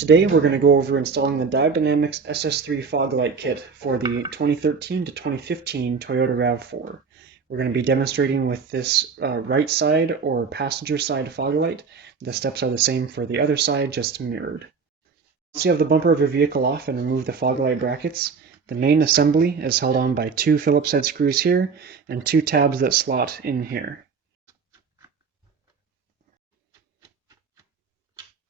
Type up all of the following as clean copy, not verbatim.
Today we're going to go over installing the Diode Dynamics SS3 fog light kit for the 2013 to 2015 Toyota RAV4. We're going to be demonstrating with this right side or passenger side fog light. The steps are the same for the other side, just mirrored. Once you have the bumper of your vehicle off and remove the fog light brackets, the main assembly is held on by two Phillips head screws here and two tabs that slot in here.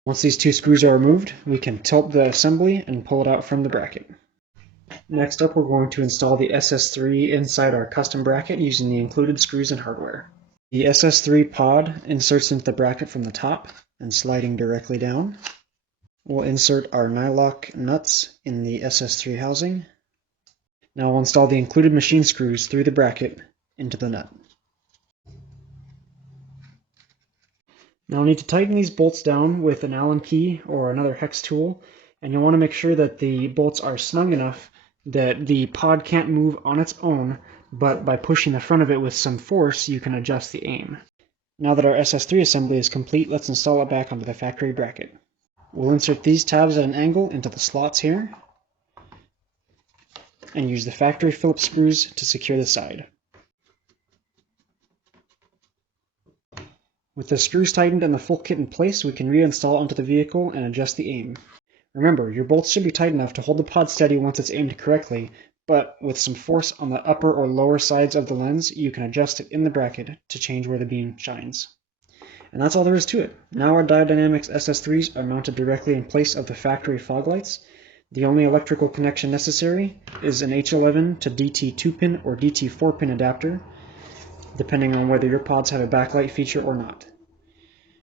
Once these two screws are removed, we can tilt the assembly and pull it out from the bracket. Next up, we're going to install the SS3 inside our custom bracket using the included screws and hardware. The SS3 pod inserts into the bracket from the top and sliding directly down. We'll insert our nylock nuts in the SS3 housing. Now we'll install the included machine screws through the bracket into the nut. Now you'll need to tighten these bolts down with an Allen key or another hex tool, and you'll want to make sure that the bolts are snug enough that the pod can't move on its own, but by pushing the front of it with some force you can adjust the aim. Now that our SS3 assembly is complete, let's install it back onto the factory bracket. We'll insert these tabs at an angle into the slots here, and use the factory Phillips screws to secure the side. With the screws tightened and the full kit in place, we can reinstall it onto the vehicle and adjust the aim. Remember, your bolts should be tight enough to hold the pod steady once it's aimed correctly, but with some force on the upper or lower sides of the lens, you can adjust it in the bracket to change where the beam shines. And that's all there is to it. Now our Diode Dynamics SS3s are mounted directly in place of the factory fog lights. The only electrical connection necessary is an H11 to DT2 pin or DT4 pin adapter, depending on whether your pods have a backlight feature or not.